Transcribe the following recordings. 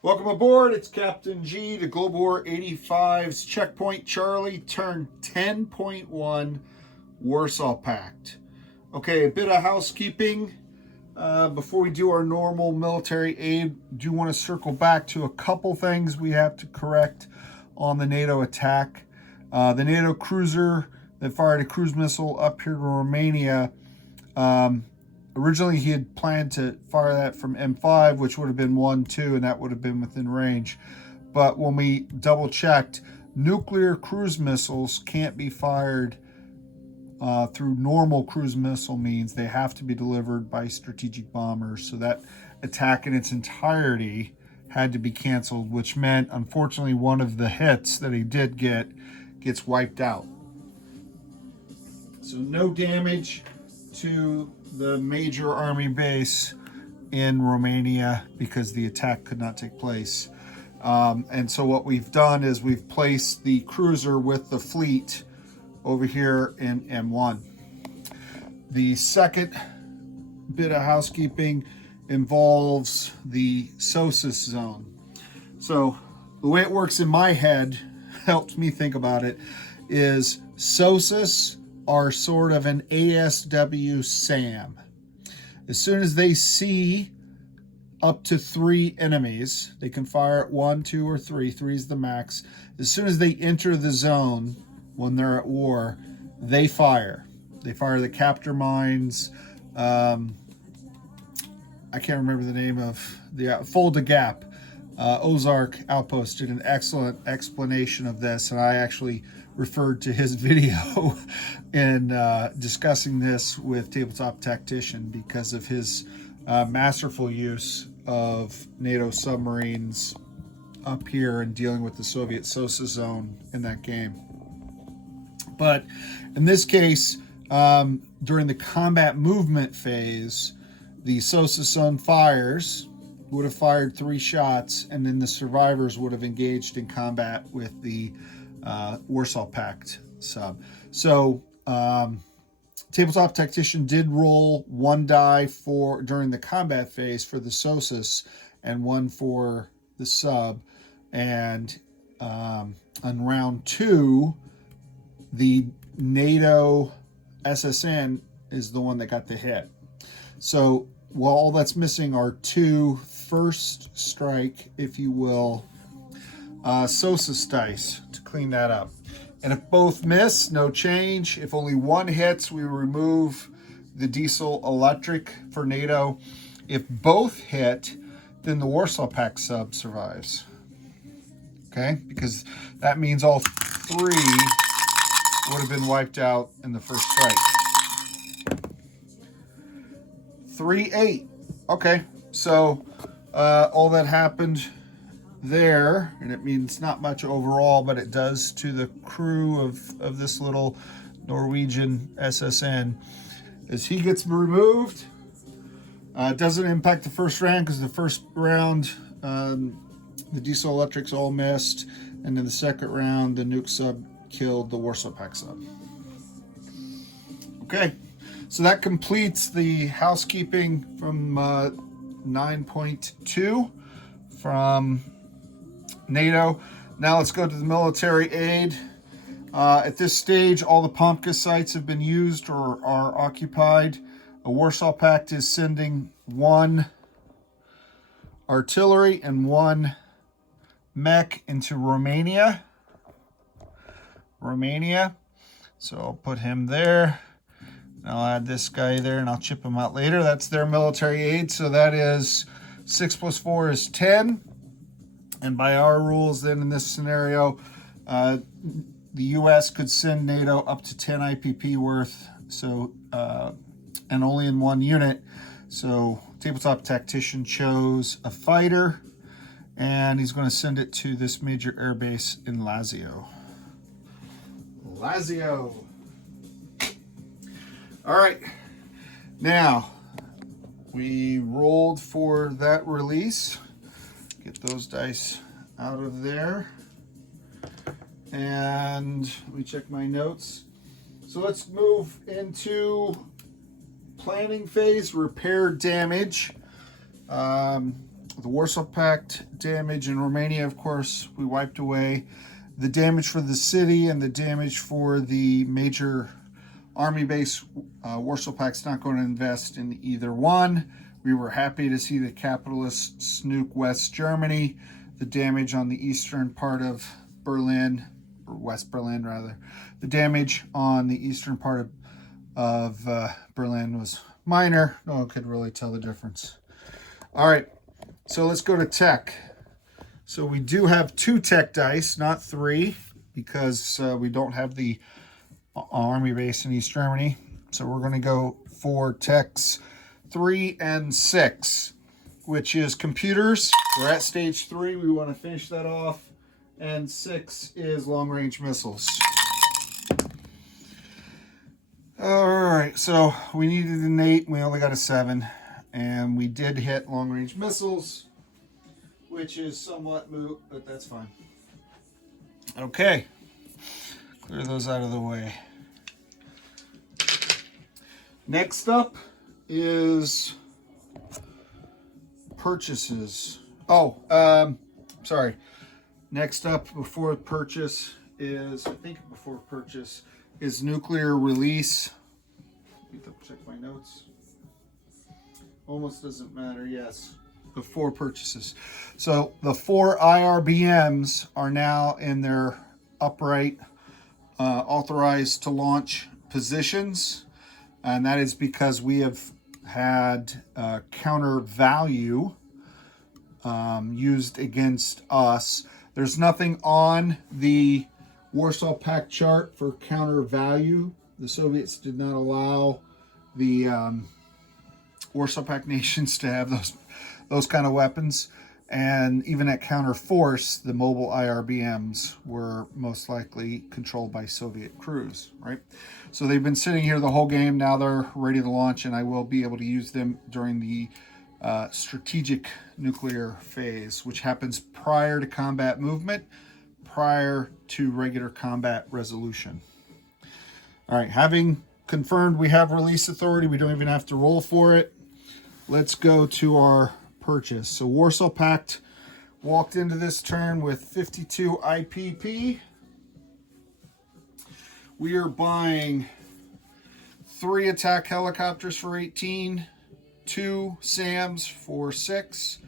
Welcome aboard. It's Captain G to Global War 85's Checkpoint Charlie, turn 10.1, Warsaw Pact. Okay, a bit of housekeeping. Before we do our normal military aid, do want to circle back to a couple things we have to correct on the NATO attack. The NATO cruiser that fired a cruise missile up here to Romania, originally he had planned to fire that from M5, which would have been 1-2, and that would have been within range. But when we double checked, nuclear cruise missiles can't be fired through normal cruise missile means. They have to be delivered by strategic bombers. So that attack in its entirety had to be canceled, which meant, unfortunately, one of the hits that he did get gets wiped out. So no damage to the major army base in Romania because the attack could not take place. And so what we've done is we've placed the cruiser with the fleet over here in M1. The second bit of housekeeping involves the SOSUS zone. So the way it works in my head, helps me think about it, is SOSUS are sort of an ASW SAM. As soon as they see up to 3 enemies, they can fire at 1, 2, or 3. 3 is the max. As soon as they enter the zone, when they're at war, they fire. They fire the capture mines. I can't remember the name of the Fulda Gap. Ozark Outpost did an excellent explanation of this, and I actually referred to his video in discussing this with Tabletop Tactician because of his masterful use of NATO submarines up here and dealing with the Soviet SOSA zone in that game. But in this case, during the combat movement phase, the SOSA zone fires would have fired 3 shots, and then the survivors would have engaged in combat with the Warsaw Pact sub. So Tabletop Tactician did roll 1 die for during the combat phase for the SOSUS and 1 for the sub. And on round 2, the NATO SSN is the one that got the hit. So well, all that's missing are 2 first strike, if you will, SOSUS dice to clean that up. And if both miss, no change. If only 1 hits, we remove the diesel electric for NATO. If both hit, then the Warsaw Pact sub survives. Okay? Because that means all 3 would have been wiped out in the first strike. 3-8. Okay, so all that happened there, and it means not much overall, but it does to the crew of this little Norwegian SSN, is he gets removed. It doesn't impact the first round because the first round the diesel electrics all missed, and then the second round the nuke sub killed the Warsaw Pact sub. Okay. So that completes the housekeeping from 9.2 from NATO. Now let's go to the military aid. At this stage, all the Pumpka sites have been used or are occupied. The Warsaw Pact is sending 1 artillery and 1 mech into Romania. So I'll put him there. I'll add this guy there and I'll chip him out later. That's their military aid. So that is 6 + 4 is 10. And by our rules, then in this scenario, the U.S. could send NATO up to 10 IPP worth. So, and only in 1 unit. So Tabletop Tactician chose a fighter, and he's going to send it to this major air base in Lazio. All right, now we rolled for that release. Get those dice out of there. And let me check my notes. So let's move into planning phase, repair damage. The Warsaw Pact damage in Romania, of course, we wiped away. The damage for the city and the damage for the major army base, Warsaw Pact's not going to invest in either one. We were happy to see the capitalists snuke West Germany. The damage on the eastern part of Berlin, or West Berlin rather, the damage on the eastern part of Berlin was minor. No one could really tell the difference. All right, so let's go to tech. So we do have 2 tech dice, not 3, because we don't have the army base in East Germany. So we're going to go for techs 3 and 6, which is computers. We're at stage 3. We want to finish that off. And 6 is long-range missiles. All right, so we needed an 8. We only got a 7. And we did hit long-range missiles, which is somewhat moot, but that's fine. Okay. Clear those out of the way. Next up is purchases. Sorry. Next up before purchase is, is nuclear release. Need to check my notes. Almost doesn't matter, yes. Before purchases. So the 4 IRBMs are now in their upright, authorized to launch positions. And that is because we have had counter value used against us. There's nothing on the Warsaw Pact chart for counter value. The Soviets did not allow the Warsaw Pact nations to have those kind of weapons. And even at counter force, the mobile IRBMs were most likely controlled by Soviet crews, right? So they've been sitting here the whole game. Now they're ready to launch, and I will be able to use them during the strategic nuclear phase, which happens prior to combat movement, prior to regular combat resolution. All right, having confirmed we have release authority, we don't even have to roll for it. Let's go to our purchase. So Warsaw Pact walked into this turn with 52 IPP. We are buying 3 attack helicopters for 18, 2 SAMs for 6,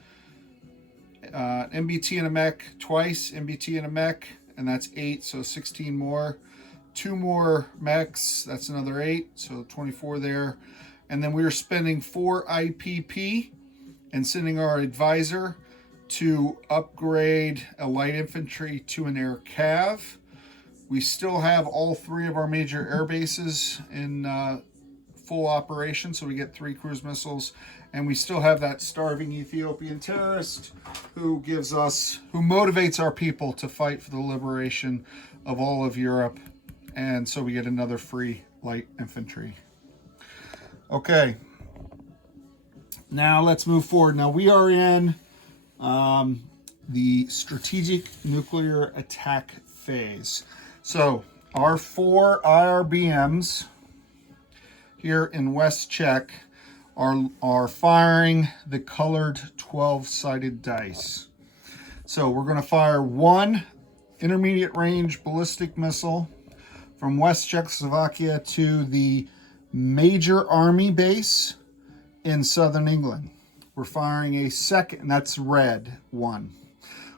MBT and a mech twice, MBT and a mech, and that's 8, so 16 more. 2 more mechs, that's another 8, so 24 there. And then we are spending 4 IPP and sending our advisor to upgrade a light infantry to an air cav. We still have all 3 of our major air bases in full operation, so we get 3 cruise missiles, and we still have that starving Ethiopian terrorist who motivates our people to fight for the liberation of all of Europe, and so we get another free light infantry. Okay, now let's move forward. Now we are in the strategic nuclear attack phase. So our 4 IRBMs here in West Czech are firing the colored 12-sided dice. So we're going to fire 1 intermediate range ballistic missile from West Czechoslovakia to the major army base in southern England. We're firing a second, and that's red 1.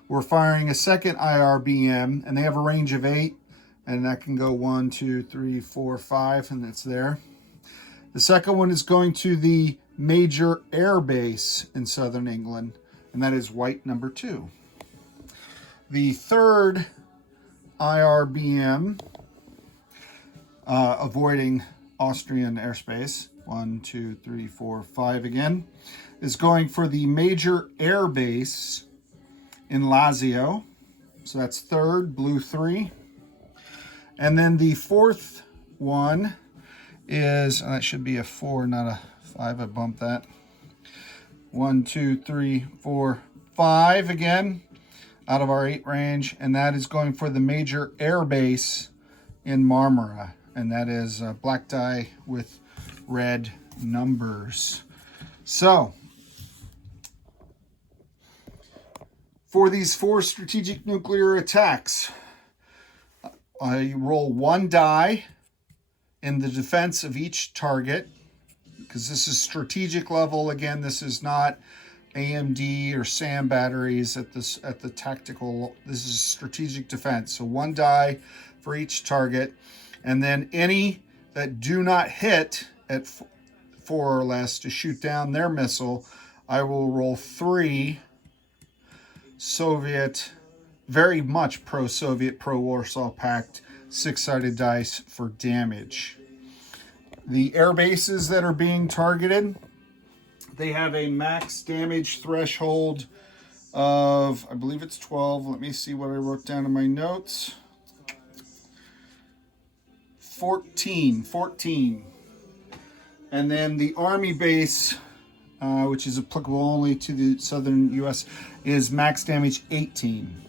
We're firing a second IRBM, and they have a range of 8, and that can go 1, 2, 3, 4, 5, and it's there. The second one is going to the major air base in southern England, and that is white number 2. The third IRBM, avoiding Austrian airspace, 1, 2, 3, 4, 5 again, is going for the major air base in Lazio. So that's third, blue 3. And then the fourth one is, that should be a 4, not a 5. I bumped that. 1, 2, 3, 4, 5 again, out of our 8 range. And that is going for the major air base in Marmara. And that is black die with red numbers. So For these 4 strategic nuclear attacks, I roll 1 die in the defense of each target, because this is strategic level. Again, this is not AMD or SAM batteries at the tactical. This is strategic defense. So 1 die for each target, and then any that do not hit at 4 or less to shoot down their missile, I will roll 3 Soviet, very much pro-Soviet, pro-Warsaw Pact, 6-sided dice for damage. The air bases that are being targeted, they have a max damage threshold of, I believe it's 12. Let me see what I wrote down in my notes. 14. And then the Army base, which is applicable only to the southern U.S., is max damage 18.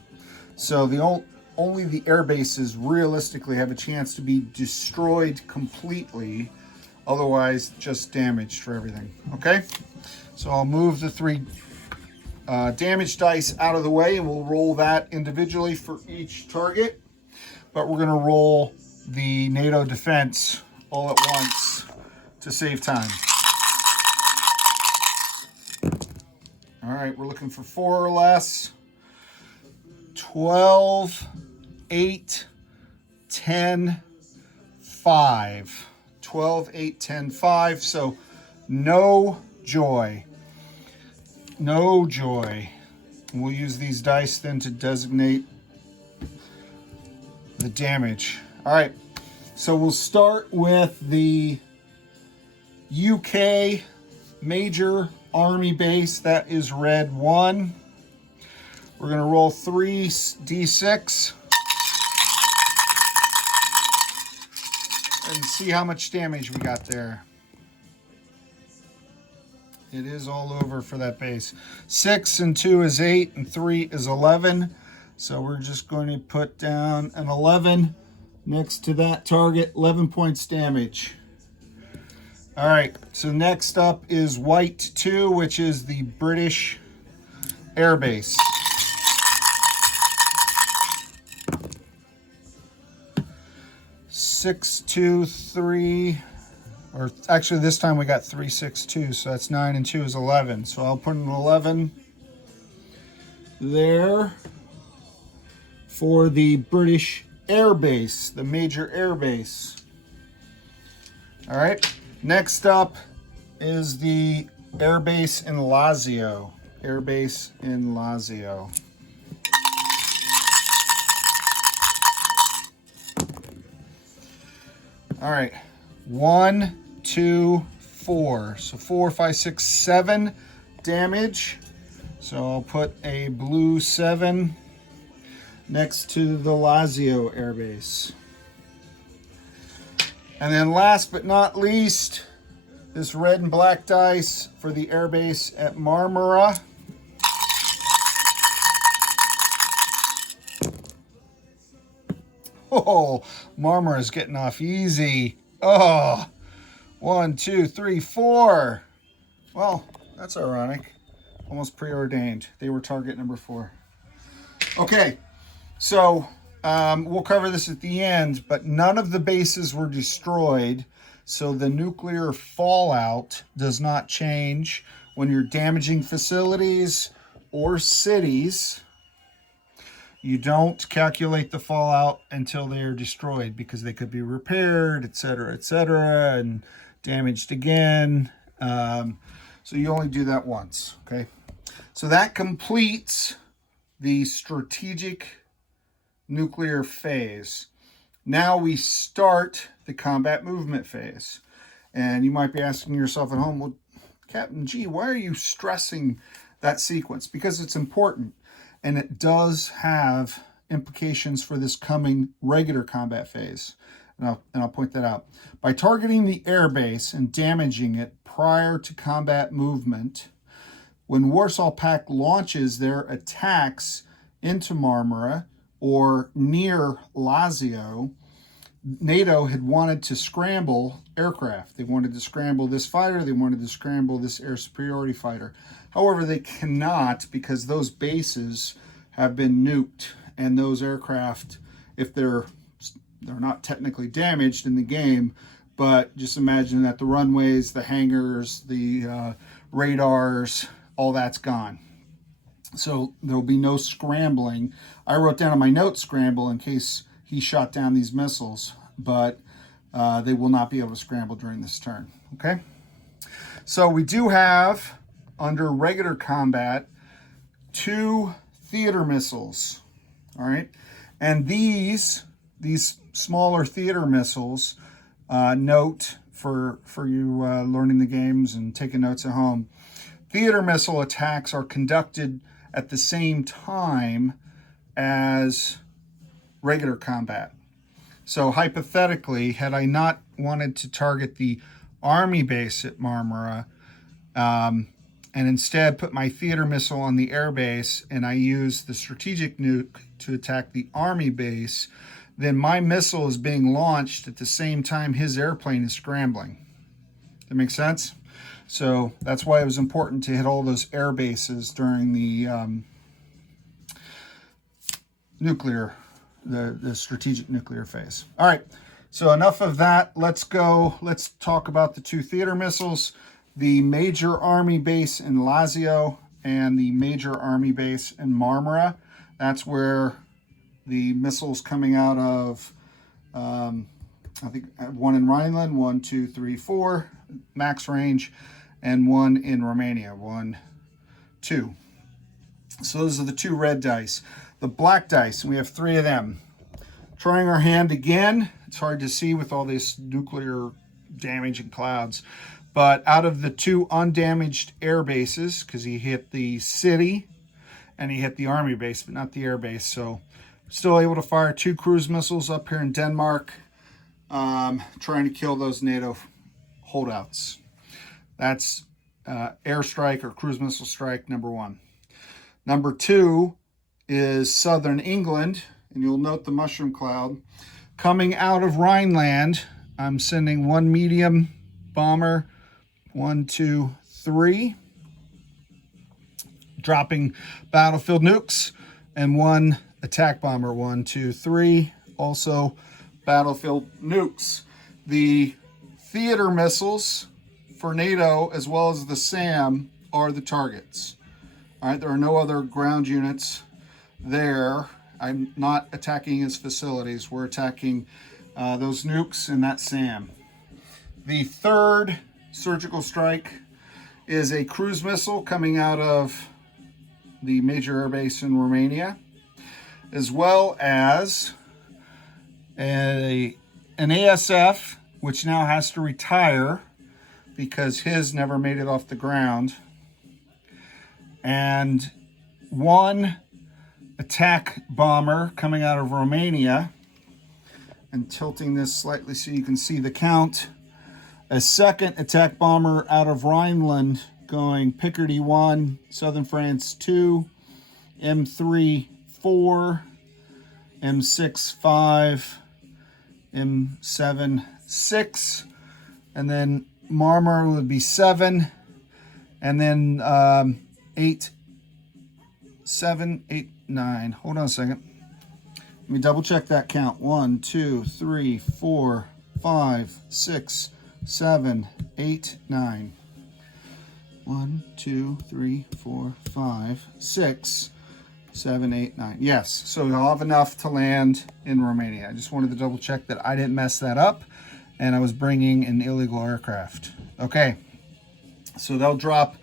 So only the air bases realistically have a chance to be destroyed completely, otherwise just damaged for everything. Okay, so I'll move the 3 damage dice out of the way, and we'll roll that individually for each target. But we're going to roll the NATO defense all at once to save time. All right, we're looking for 4 or less. 12, 8, 10, 5. 12, 8, 10, 5. So no joy. No joy. We'll use these dice then to designate the damage. All right, so we'll start with the UK major Army base. That is red 1. We're going to roll 3 d6 and see how much damage we got there. It is all over for that base. 6 and 2 is 8, and 3 is 11. So we're just going to put down an 11 next to that target. 11 points damage. All right, so next up is white 2, which is the British air base. 6, 2, 3, or actually this time we got 3, 6, 2, so that's 9 and 2 is 11. So I'll put an 11 there for the British air base, the major air base. All right. Next up is the air base in Lazio. Air base in Lazio. All right. 1, 2, 4. So 4, 5, 6, 7 damage. So I'll put a blue 7 next to the Lazio air base. And then last but not least, this red and black dice for the airbase at Marmara. Oh, Marmara is getting off easy. Oh, 1, 2, 3, 4. Well, that's ironic. Almost preordained. They were target number 4. Okay, so we'll cover this at the end, but none of the bases were destroyed, so the nuclear fallout does not change when you're damaging facilities or cities. You don't calculate the fallout until they are destroyed, because they could be repaired, etc., and damaged again. So you only do that once, okay? So that completes the strategic nuclear phase. Now we start the combat movement phase. And you might be asking yourself at home, well, Captain G, why are you stressing that sequence? Because it's important, and it does have implications for this coming regular combat phase. And I'll point that out. By targeting the airbase and damaging it prior to combat movement, when Warsaw Pact launches their attacks into Marmara or near Lazio, NATO had wanted to scramble aircraft. They wanted to scramble this fighter. They wanted to scramble this air superiority fighter. However, they cannot, because those bases have been nuked, and those aircraft, if they're not technically damaged in the game, but just imagine that the runways, the hangars, the radars, all that's gone. So there'll be no scrambling. I wrote down in my notes scramble in case he shot down these missiles, but they will not be able to scramble during this turn. Okay. So we do have, under regular combat, 2 theater missiles. All right. And these smaller theater missiles, note for you learning the games and taking notes at home, theater missile attacks are conducted at the same time as regular combat. So hypothetically, had I not wanted to target the Army base at Marmara, and instead put my theater missile on the air base, and I use the strategic nuke to attack the Army base, then my missile is being launched at the same time his airplane is scrambling. That makes sense? So that's why it was important to hit all those air bases during the the strategic nuclear phase. All right, so enough of that. Let's talk about the 2 theater missiles, the major Army base in Lazio and the major Army base in Marmara. That's where the missiles coming out of, I think one in Rhineland, 1, 2, 3, 4, max range, and one in Romania, 1, 2. So those are the 2 red dice. The black dice, and we have 3 of them. Trying our hand again. It's hard to see with all this nuclear damage and clouds. But out of the 2 undamaged air bases, because he hit the city and he hit the Army base, but not the air base. So still able to fire 2 cruise missiles up here in Denmark, trying to kill those NATO holdouts. That's airstrike or cruise missile strike number 1. Number 2 is southern England, and you'll note the mushroom cloud. Coming out of Rhineland, I'm sending 1 medium bomber, 1, 2, 3, dropping battlefield nukes, and 1 attack bomber, 1, 2, 3, also battlefield nukes. The theater missiles for NATO, as well as the SAM, are the targets. All right, there are no other ground units there. I'm not attacking his facilities. We're attacking those nukes and that SAM. The 3rd surgical strike is a cruise missile coming out of the major air base in Romania, as well as an ASF, which now has to retire because his never made it off the ground, and 1 attack bomber coming out of Romania, and tilting this slightly so you can see the count. A 2nd attack bomber out of Rhineland going Picardy 1, Southern France 2, M3 4, M6 5, M7 6, and then Marmara would be 7, and then 8, 7, 8, 9. Hold on a second. Let me double check that count. 1, 2, 3, 4, 5, 6, 7, 8, 9. 1, 2, 3, 4, 5, 6, 7, 8, 9. Yes, so we'll have enough to land in Romania. I just wanted to double check that I didn't mess that up and I was bringing an illegal aircraft. Okay, so they'll drop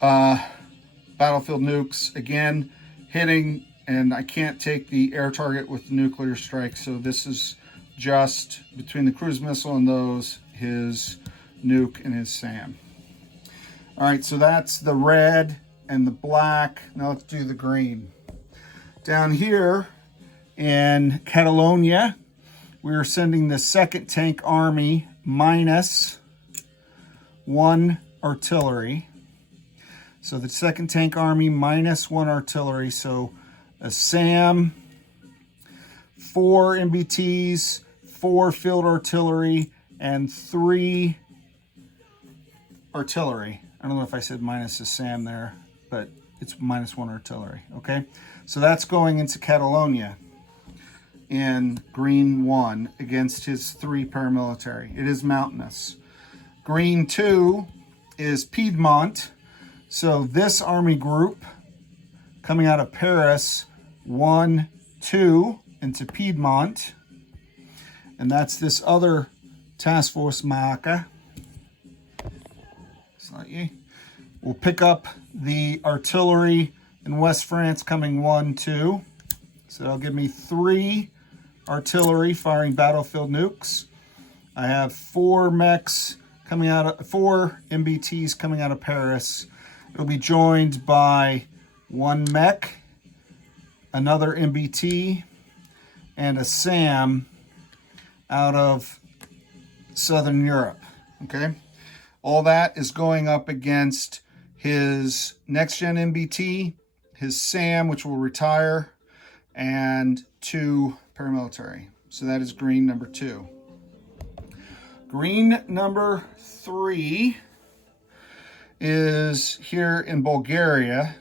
battlefield nukes again, hitting, and I can't take the air target with the nuclear strike, so this is just between the cruise missile and those, his nuke and his SAM. All right, so that's the red and the black. Now let's do the green. Down here in Catalonia, we are sending the 2nd Tank Army minus 1 artillery. So the 2nd Tank Army minus 1 artillery. So a SAM, 4 MBTs, 4 field artillery, and 3 artillery. I don't know if I said minus a SAM there, but it's -1 artillery. Okay, so that's going into Catalonia in green 1 against his 3 paramilitary. It is mountainous. Green 2 is Piedmont. So this army group coming out of Paris, 1, 2 into Piedmont. And that's this other task force Maaca. Slightly. We'll pick up the artillery in West France coming 1, 2. So that'll give me 3 artillery firing battlefield nukes. I have 4 mechs coming out of 4 MBTs coming out of Paris. It'll be joined by 1 mech, another MBT, and a SAM out of Southern Europe. Okay, all that is going up against his next gen MBT, his SAM, which will retire, and 2 paramilitary. So that is green number 2. Green number 3 is here in Bulgaria,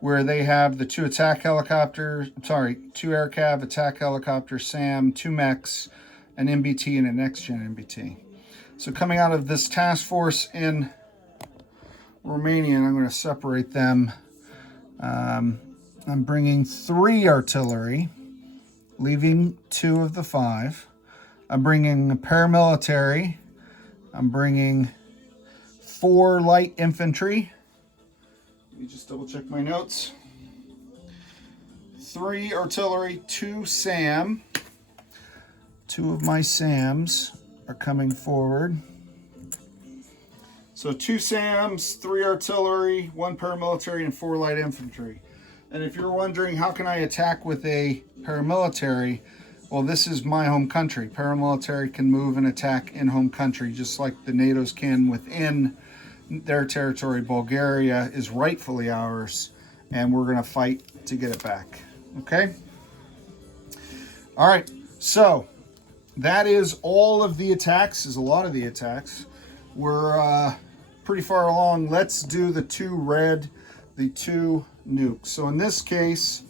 where they have the 2 attack helicopters, 2 air cav attack helicopter SAM, 2 mechs, an MBT, and a next gen MBT. So coming out of this task force in Romania, and I'm going to separate them. I'm bringing 3 artillery, leaving 2 of the 5. I'm bringing a paramilitary. I'm bringing 4 light infantry. Let me just double check my notes. 3 artillery, 2 SAM. 2 of my SAMs are coming forward. So 2 SAMs, 3 artillery, 1 paramilitary, and 4 light infantry. And if you're wondering, how can I attack with a paramilitary? Well, this is my home country. Paramilitary can move and attack in home country, just like the NATO's can within their territory. Bulgaria is rightfully ours, and we're going to fight to get it back. Okay? All right. So that is all of the attacks, is a lot of the attacks. We're pretty far along. Let's do the 2 red, the 2 nukes. So in this case,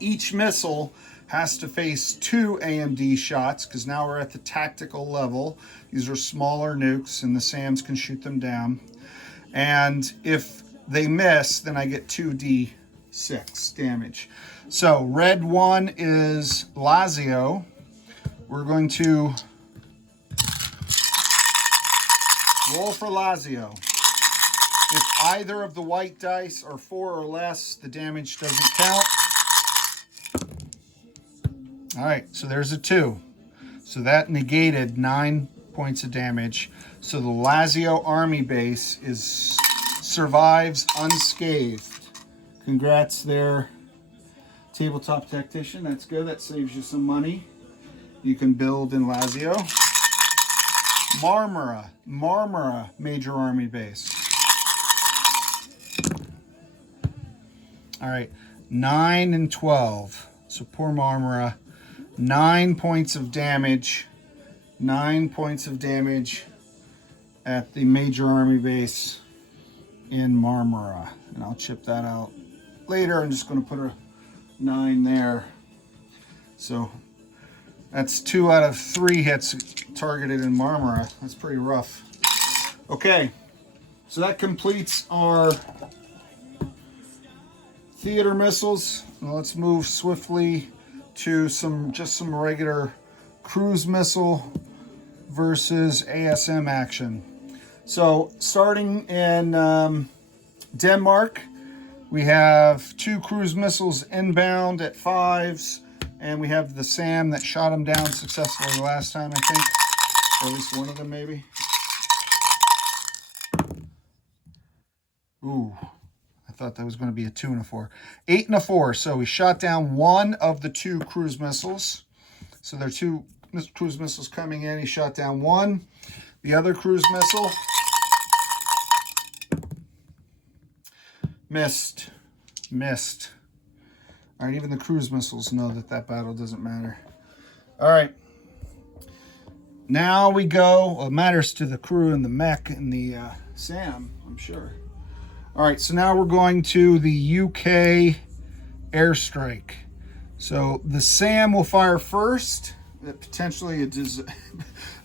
each missile has to face 2 AMD shots, because now we're at the tactical level. These are smaller nukes, and the SAMs can shoot them down. And if they miss, then I get 2d6 damage. So red 1 is Lazio. We're going to roll for Lazio. If either of the white dice are 4 or less, the damage doesn't count. All right, so there's a 2. So that negated 9 points of damage. So the Lazio army base survives unscathed. Congrats there, tabletop tactician. That's good. That saves you some money. You can build in Lazio. Marmara major army base. All right, 9 and 12. So poor Marmara. 9 points of damage. 9 points of damage at the major army base in Marmara. And I'll chip that out later. I'm just going to put a 9 there. So that's 2 out of 3 hits targeted in Marmara. That's pretty rough. Okay, so that completes our theater missiles. Now let's move swiftly to some regular cruise missile versus ASM action. So starting in Denmark, we have 2 cruise missiles inbound at 5s, and we have the SAM that shot them down successfully last time, I think, or at least one of them maybe. Ooh, I thought that was going to be a 2 and a 4. 8 and a 4. So we shot down 1 of the 2 cruise missiles. So there are 2 cruise missiles coming in. He shot down 1. The other cruise missile missed. All right, even the cruise missiles know that that battle doesn't matter. All right. Now we go, well, it matters to the crew and the mech and the SAM, I'm sure. All right, so now we're going to the UK airstrike. So the SAM will fire first. Potentially, this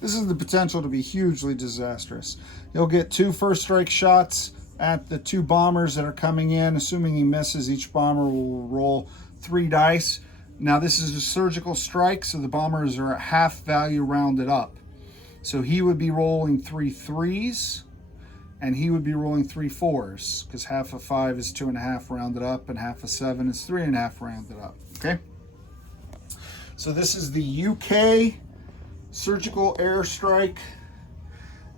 is the potential to be hugely disastrous. He'll get 2 first strike shots at the 2 bombers that are coming in. Assuming he misses, each bomber will roll 3 dice. Now this is a surgical strike, so the bombers are at half value rounded up. So he would be rolling 3 3s, and he would be rolling 3 4s, because half of 5 is 2.5 rounded up, and half of 7 is 3.5 rounded up. Okay. So this is the UK surgical airstrike,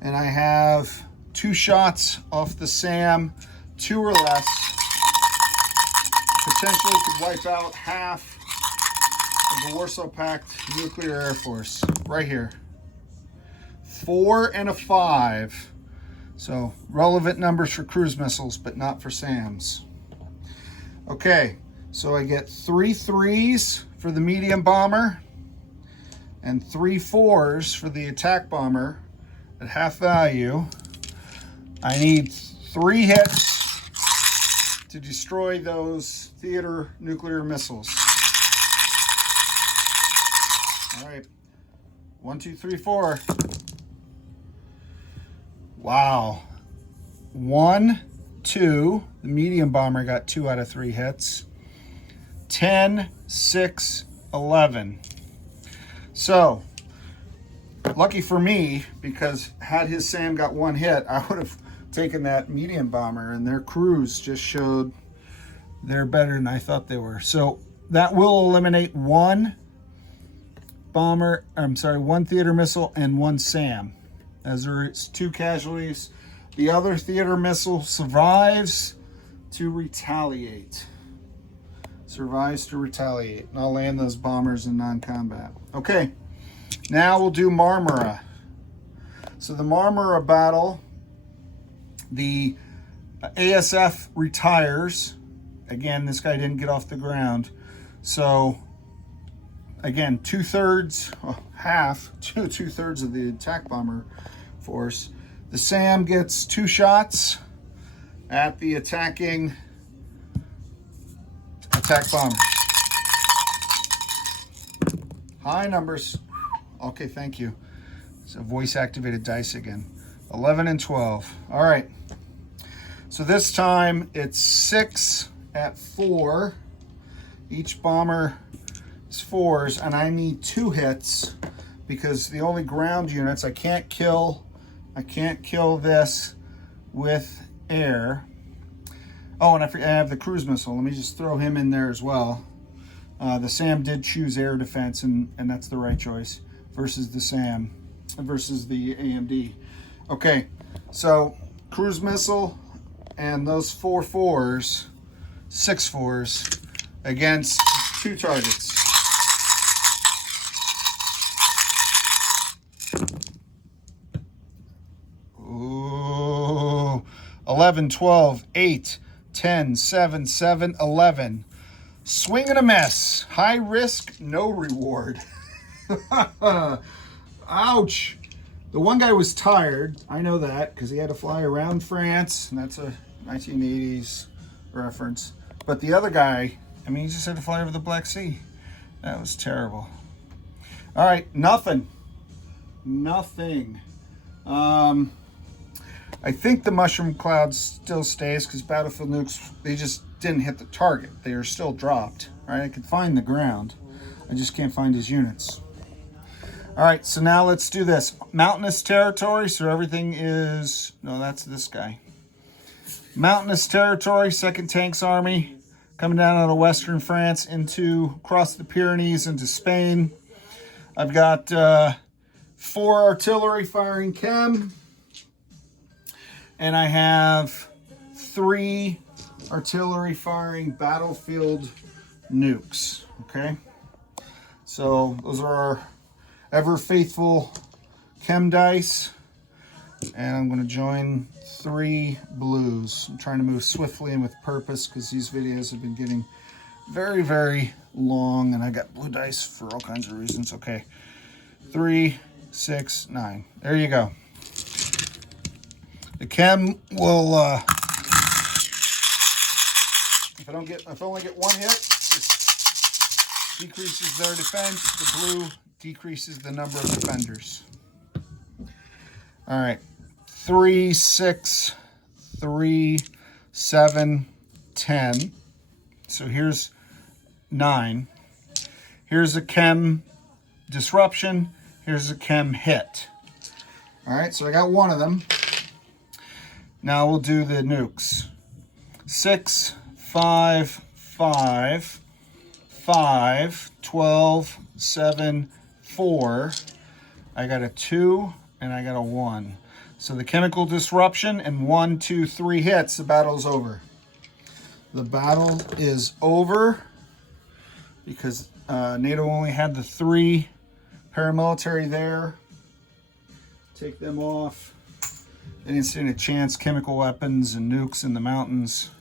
and I have 2 shots off the SAM, 2 or less. Potentially could wipe out half of the Warsaw Pact nuclear air force right here. 4 and a 5. So relevant numbers for cruise missiles, but not for SAMs. Okay, so I get 3 3s for the medium bomber and 3 4s for the attack bomber at half value. I need 3 hits to destroy those theater nuclear missiles. All right, 1, 2, 3, 4. Wow. 1, 2. The medium bomber got 2 out of 3 hits. 10, 6, 11. So, lucky for me, because had his SAM got 1 hit, I would have taken that medium bomber, and their crews just showed they're better than I thought they were. So that will eliminate 1 bomber, I'm sorry, 1 theater missile and 1 SAM, as there is 2 casualties. The other theater missile survives to retaliate. Survives to retaliate. And I'll land those bombers in non-combat. Okay, now we'll do Marmara. So the Marmara battle, the ASF retires. Again, this guy didn't get off the ground. So again, 2/3, half, two-thirds of the attack bomber force. The SAM gets 2 shots at the attacking attack bomber. High numbers. Okay, thank you. It's a voice activated dice again. 11 and 12. All right. So this time it's 6 at 4. Each bomber is 4s, and I need 2 hits because the only ground units I can't kill this with air. Oh, and I have the cruise missile. Let me just throw him in there as well. The SAM did choose air defense, and that's the right choice versus the SAM, versus the AMD. Okay, so cruise missile and those 4 4s, 6 4s against 2 targets. Ooh, 11, 12, 8, 10, 7, 7, 11. Swing and a miss. High risk, no reward. Ouch. The one guy was tired. I know that because he had to fly around France, and that's a 1980s reference. But the other guy, I mean, he just had to fly over the Black Sea. That was terrible. All right, nothing. Nothing. I think the mushroom cloud still stays because battlefield nukes, they just didn't hit the target. They are still dropped. All right, I can find the ground. I just can't find his units. All right, so now let's do this. Mountainous territory, so everything is, no, that's this guy. Mountainous territory, 2nd Tanks Army, coming down out of western France across the Pyrenees into Spain. I've got 4 artillery firing chem, and I have 3 artillery firing battlefield nukes, okay? So those are our ever faithful chem dice, and I'm going to join 3 blues. I'm trying to move swiftly and with purpose because these videos have been getting very, very long, and I got blue dice for all kinds of reasons. Okay, 3, 6, 9. There you go. The chem will If I only get one hit, it decreases their defense. The blue decreases the number of defenders. All right, 3, 6, 3, 7, 10. So here's 9. Here's a chem disruption. Here's a chem hit. All right, so I got one of them. Now we'll do the nukes. 6, 5, 5, 5, 12, 7, 4. I got a 2 and I got a 1. So the chemical disruption and 1, 2, 3 hits, the battle's over. The battle is over because NATO only had the 3 paramilitary there. Take them off. They didn't stand a chance. Chemical weapons and nukes in the mountains.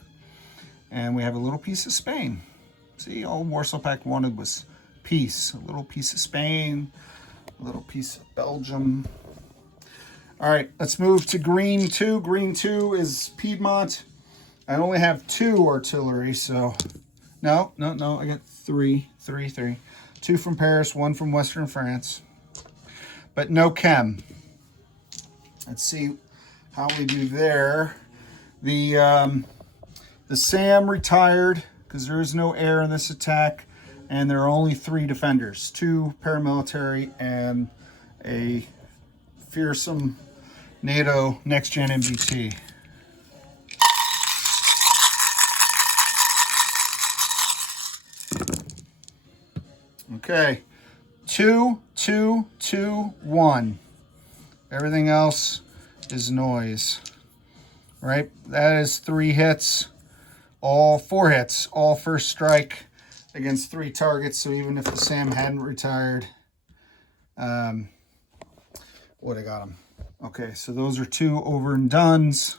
And we have a little piece of Spain. See, all Warsaw Pact wanted was peace. A little piece of Spain, a little piece of Belgium. All right, let's move to green 2. Green 2 is Piedmont. I only have 2 artillery, so no, I got 3. 2 from Paris, 1 from Western France, but no chem. Let's see how we do there. The SAM retired because there is no air in this attack, and there are only 3 defenders, 2 paramilitary and a fearsome NATO next-gen MBT. Okay, 2, 2, 2, 1. Everything else is noise, right? That is 3 hits, all 4 hits, all first strike against 3 targets. So even if the SAM hadn't retired, would have got him. Okay, so those are 2 over and dones.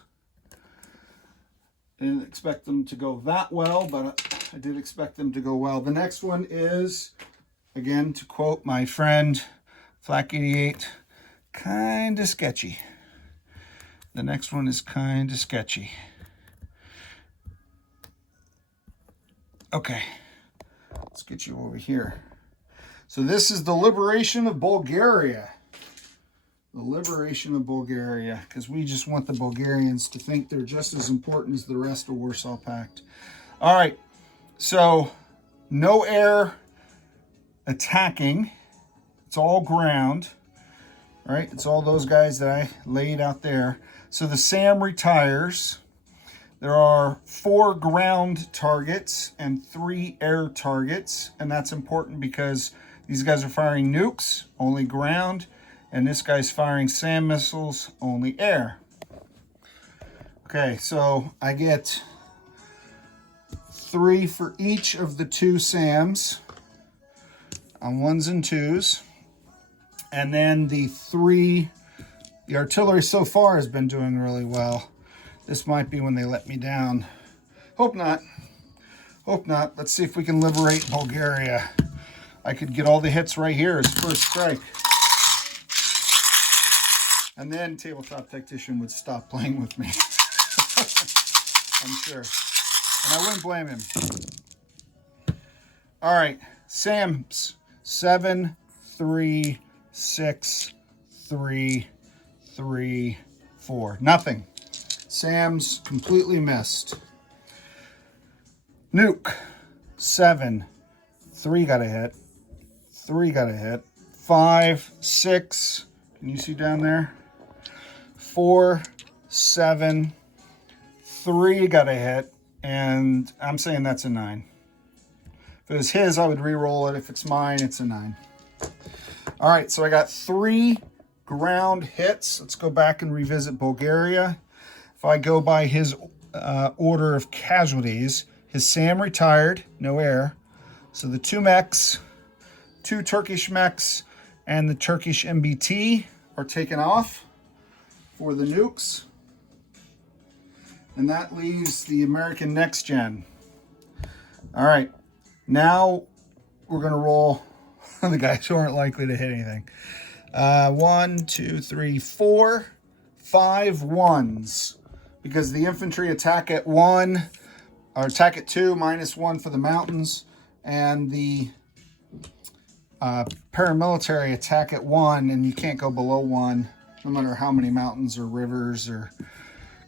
Didn't expect them to go that well, but I did expect them to go well. The next one is, again, to quote my friend Flak 88, kind of sketchy. The next one is kind of sketchy. Okay, let's get you over here. So this is the liberation of Bulgaria. The liberation of Bulgaria, because we just want the Bulgarians to think they're just as important as the rest of Warsaw Pact. All right, so no air attacking. It's all ground, right? It's all those guys that I laid out there. So the SAM retires. There are 4 ground targets and 3 air targets, and that's important because these guys are firing nukes, only ground, and this guy's firing SAM missiles, only air. Okay, so I get 3 for each of the 2 SAMs on 1s and 2s. And then the artillery so far has been doing really well. This might be when they let me down. Hope not. Hope not. Let's see if we can liberate Bulgaria. I could get all the hits right here as first strike. And then Tabletop Tactician would stop playing with me. I'm sure. And I wouldn't blame him. All right. SAMs. 7, 3, 6, 3, 3, 4. Nothing. SAMs completely missed. Nuke. 7. 3 got a hit. 3 got a hit. 5, 6. Can you see down there? 4, 7, 3 got a hit, and I'm saying that's a 9. If it was his, I would re-roll it. If it's mine, it's a 9. All right, so I got 3 ground hits. Let's go back and revisit Bulgaria. If I go by his order of casualties, his SAM retired, no air. So the 2 mechs, 2 Turkish mechs, and the Turkish MBT are taken off for the nukes. And that leaves the American Next Gen. All right, now we're going to roll the guys who aren't likely to hit anything. 1, 2, 3, 4, 5 1s. Because the infantry attack at 1, or attack at 2, -1 for the mountains, and the paramilitary attack at 1, and you can't go below 1, no matter how many mountains or rivers or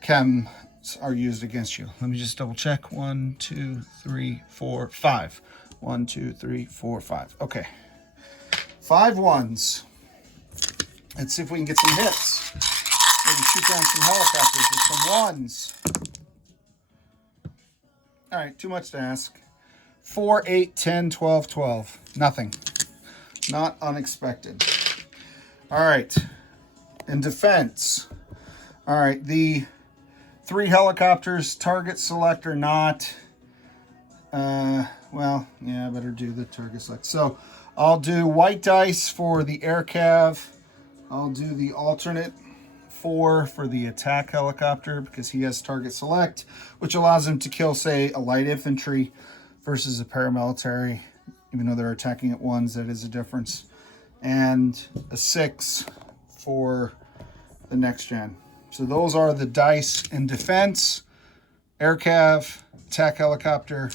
chems are used against you. Let me just double check. 1, 2, 3, 4, 5. 1, 2, 3, 4, 5. Okay. 5 ones. Let's see if we can get some hits. Maybe shoot down some helicopters with some ones. All right, too much to ask. 4, 8, 10, 12, 12. Nothing. Not unexpected. All right. In defense. All right, the 3 helicopters, target select or not. Well, yeah, I better do the target select. So I'll do white dice for the air cav. I'll do the alternate 4 for the attack helicopter because he has target select, which allows him to kill, say, a light infantry versus a paramilitary. Even though they're attacking at 1s, that is a difference. And a 6 for the next gen. So those are the dice in defense. Air cav, attack helicopter,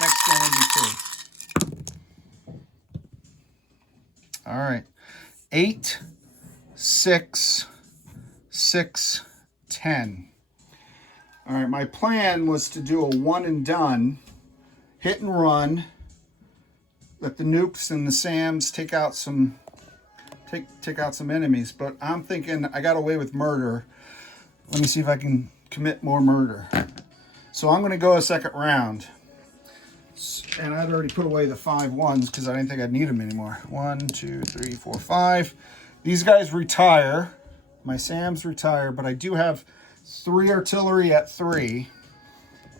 next gen MB2. All right. 8, 6, 6, 10. All right, my plan was to do a one and done, hit and run, let the nukes and the SAMs take out some enemies, but I'm thinking I got away with murder. Let me see if I can commit more murder. So I'm going to go a second round. And I'd already put away the 5 ones because I didn't think I'd need them anymore. 1, 2, 3, 4, 5. These guys retire. My SAMs retire, but I do have 3 artillery at 3.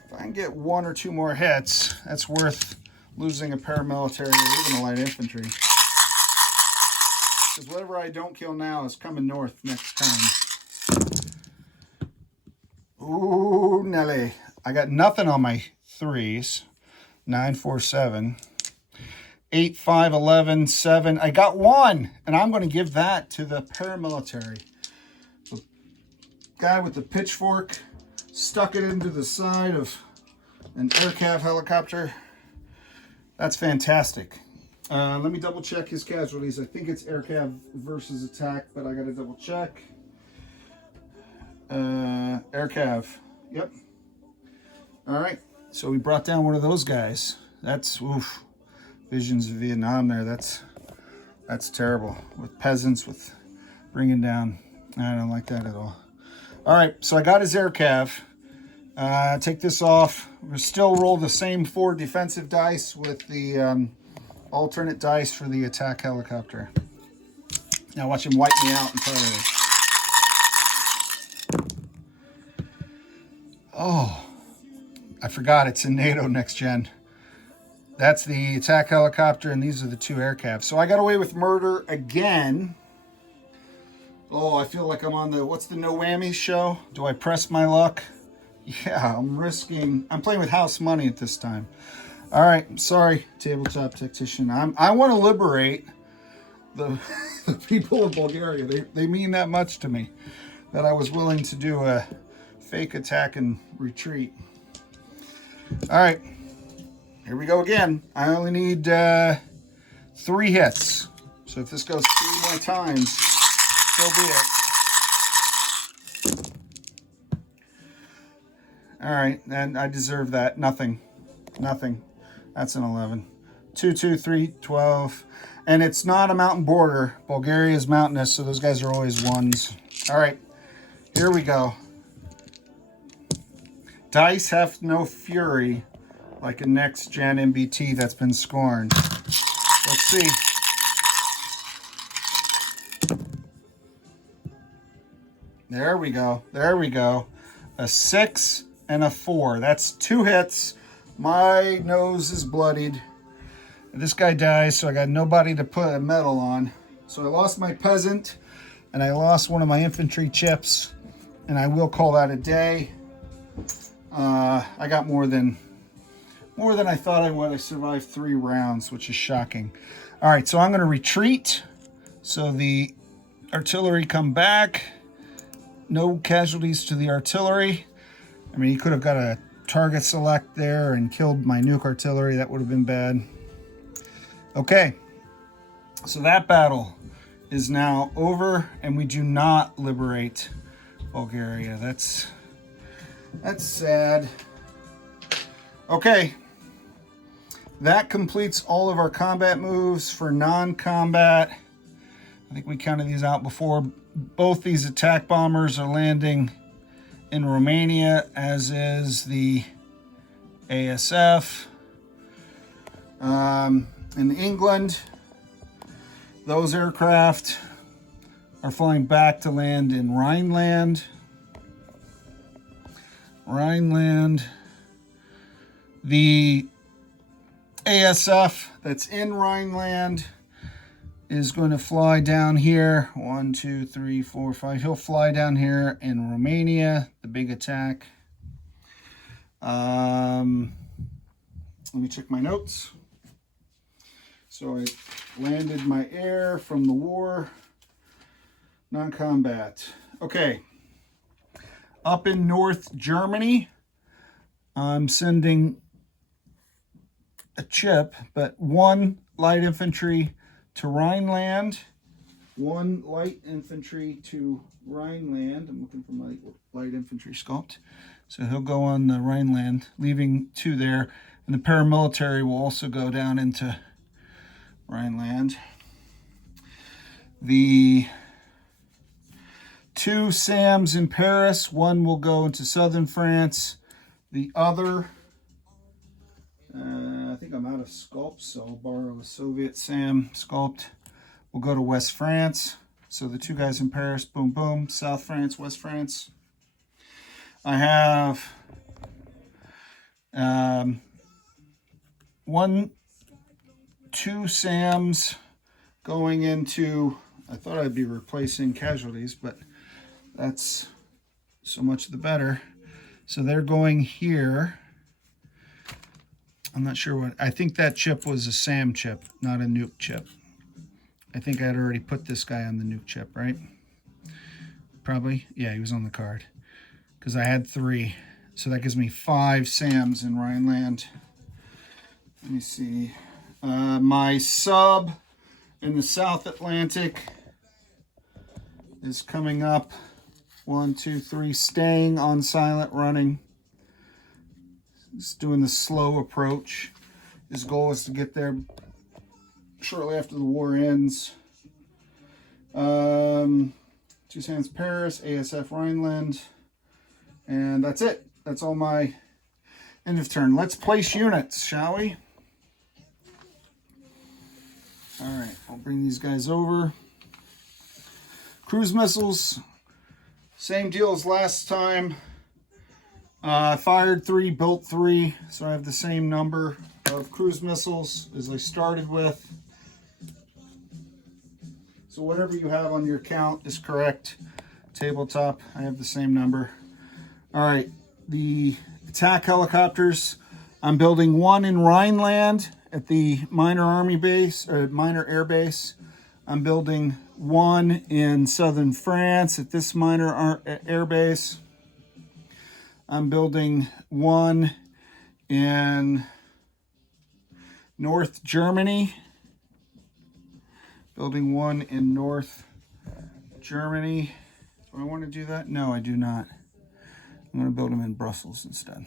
If I can get 1 or 2 more hits, that's worth losing a paramilitary or even a light infantry. Because whatever I don't kill now is coming north next turn. Ooh, Nelly. I got nothing on my 3s. 9, 4, 7. 8, 5, 11, 7. I got 1, and I'm going to give that to the paramilitary. The guy with the pitchfork stuck it into the side of an air cav helicopter. That's fantastic. Let me double check his casualties. I think it's air cav versus attack, but I got to double check. Air cav. Yep. All right. So we brought down one of those guys. That's, oof, visions of Vietnam there. That's terrible. With peasants, with bringing down. I don't like that at all. All right, so I got his air cav. Take this off. We'll still roll the same 4 defensive dice with the alternate dice for the attack helicopter. Now watch him wipe me out entirely. Oh. I forgot it's in NATO next gen. That's the attack helicopter, and these are the 2 air cavs. So I got away with murder again. Oh, I feel like I'm on the, what's the No Whammies show? Do I press my luck? Yeah, I'm playing with house money at this time. All right, sorry, tabletop tactician. I want to liberate the people of Bulgaria. They mean that much to me that I was willing to do a fake attack and retreat. All right, here we go again. I only need 3 hits. So if this goes 3 more times, so be it. All right, and I deserve that. Nothing. That's an 11. 2, 2, 3, 12. And it's not a mountain border. Bulgaria is mountainous, so those guys are always 1s. All right, here we go. Dice have no fury like a next-gen MBT that's been scorned. Let's see. There we go. There we go. A 6 and a 4. That's 2 hits. My nose is bloodied. This guy dies, so I got nobody to put a medal on. So I lost my peasant, and I lost one of my infantry chips, and I will call that a day. I got more than I thought I would. I survived 3 rounds, which is shocking. All right, so I'm going to retreat. So the artillery come back. No casualties to the artillery. I mean, he could have got a target select there and killed my nuke artillery. That would have been bad. Okay, so that battle is now over, and we do not liberate Bulgaria. That's sad. Okay, that completes all of our combat moves. For non-combat, I think we counted these out before. Both these attack bombers are landing in Romania, as is the ASF. In England, those aircraft are flying back to land in Rhineland. The ASF that's in Rhineland is going to fly down here. 1, 2, 3, 4, 5. He'll fly down here in Romania, the big attack. Let me check my notes. So I landed my air from the war. Non-combat. Okay. Up in North Germany, I'm sending a chip, but 1 light infantry to Rhineland. 1 light infantry to Rhineland. I'm looking for my light infantry sculpt. So he'll go on the Rhineland, leaving 2 there. And the paramilitary will also go down into Rhineland. The 2 SAMs in Paris. 1 will go into southern France. The other, I think I'm out of sculpts, so I'll borrow a Soviet SAM sculpt. We'll go to West France. So the 2 guys in Paris, boom, boom. South France, West France. I have 2 SAMs going into, I thought I'd be replacing casualties, but that's so much the better. So they're going here. I'm not sure what, I think that chip was a SAM chip, not a nuke chip. I think I'd already put this guy on the nuke chip, right? Probably, yeah, he was on the card. Because I had 3. So that gives me 5 SAMs in Rhineland. Let me see. My sub in the South Atlantic is coming up. 1, 2, 3, staying on silent, running. Just doing the slow approach. His goal is to get there shortly after the war ends. 2 SAMs Paris, ASF Rhineland. And that's it. That's all my end of turn. Let's place units, shall we? All right, I'll bring these guys over. Cruise missiles, same deal as last time. Fired 3, built 3, so I have the same number of cruise missiles as I started with. So whatever you have on your count is correct. Tabletop, I have the same number. All right, the attack helicopters, I'm building 1 in Rhineland at the minor army base, or minor air base. I'm building 1 in southern France at this minor air base. I'm building 1 in North Germany. Building 1 in North Germany. Do I want to do that? No, I do not. I'm going to build them in Brussels instead.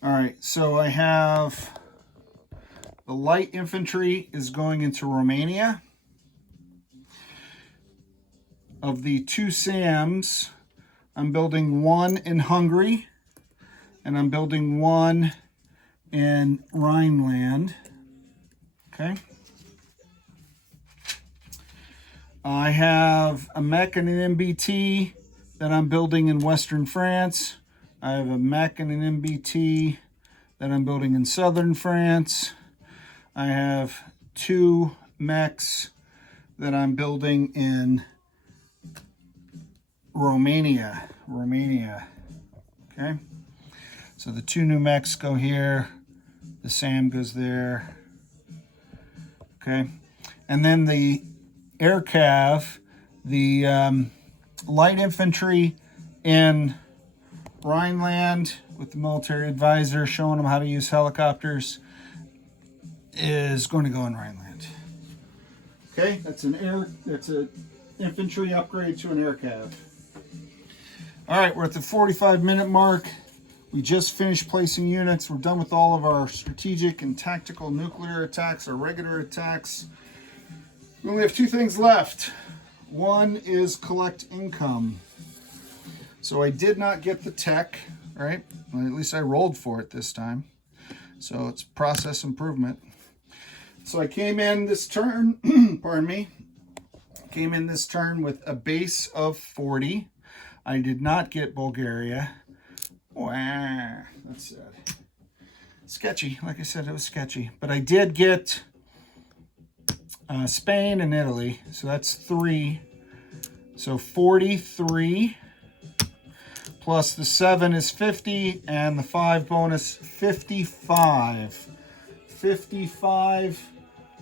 All right, so I have the light infantry is going into Romania. Of the 2 SAMs, I'm building 1 in Hungary, and I'm building 1 in Rhineland. Okay. I have a mech and an MBT that I'm building in Western France. I have a mech and an MBT that I'm building in Southern France. I have 2 mechs that I'm building in Romania. Okay. So the 2 new mechs go here. The SAM goes there. Okay. And then the air cav, the light infantry in Rhineland with the military advisor showing them how to use helicopters is going to go in Rhineland. Okay, that's an infantry upgrade to an air cav. All right, we're at the 45-minute mark. We just finished placing units. We're done with all of our strategic and tactical nuclear attacks, our regular attacks. We only have two things left. One is collect income. So I did not get the tech, right? Well, at least I rolled for it this time. So it's process improvement. So I came in this turn, pardon me, came in this turn with a base of 40. I did not get Bulgaria. Wow, that's sad. Sketchy, like I said, it was sketchy. But I did get Spain and Italy, so that's 3. So 43 plus the 7 is 50, and the 5 bonus 55. 55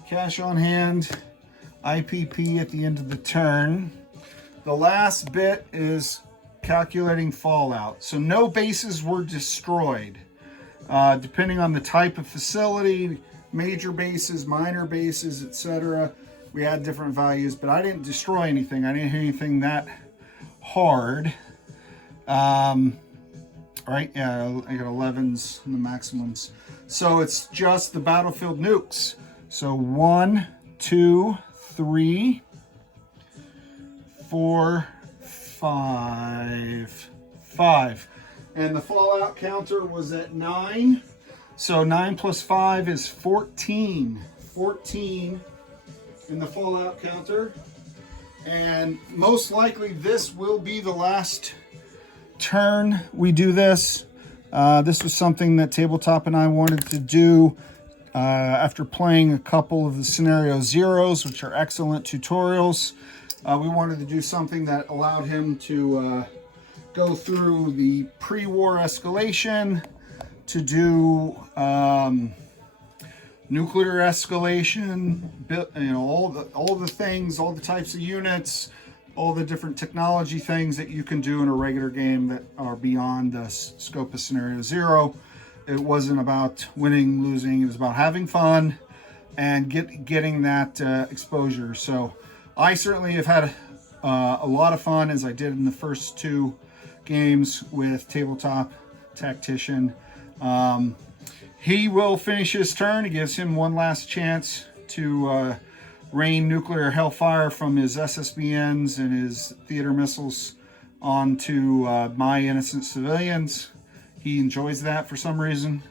cash on hand, IPP at the end of the turn. The last bit is calculating fallout. So no bases were destroyed. Depending on the type of facility, major bases, minor bases, etc., we had different values, but I didn't destroy anything. I didn't hit anything that hard. Right, yeah, I got 11s and the maximums. So it's just the battlefield nukes. So 1, 2, 3, 4, 5. And the fallout counter was at 9. So 9 plus 5 is 14. 14 in the fallout counter. And most likely this will be the last turn we do this. This was something that Tabletop and I wanted to do after playing a couple of the scenario zeros, which are excellent tutorials. We wanted to do something that allowed him to go through the pre-war escalation, to do nuclear escalation, you know, all the things, all the types of units, all the different technology things that you can do in a regular game that are beyond the scope of scenario zero. It wasn't about winning, losing. It was about having fun and getting that exposure. So I certainly have had a lot of fun, as I did in the first 2 games with Tabletop Tactician. He will finish his turn. It gives him one last chance to rain nuclear hellfire from his SSBNs and his theater missiles onto my innocent civilians. He enjoys that for some reason.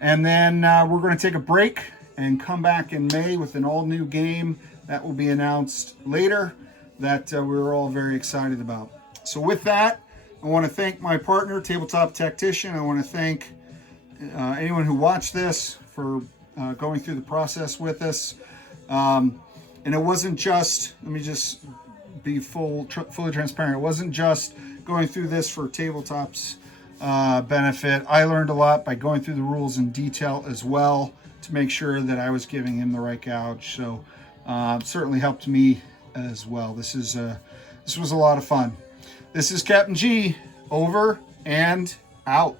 And then we're going to take a break and come back in May with an all-new game that will be announced later that we're all very excited about. So with that, I want to thank my partner, Tabletop Tactician. I want to thank anyone who watched this for going through the process with us. And it wasn't just, let me just be fully transparent, it wasn't just going through this for Tabletop's benefit. I learned a lot by going through the rules in detail as well to make sure that I was giving him the right gouge. So certainly helped me as well. This was a lot of fun. This is Captain G, over and out.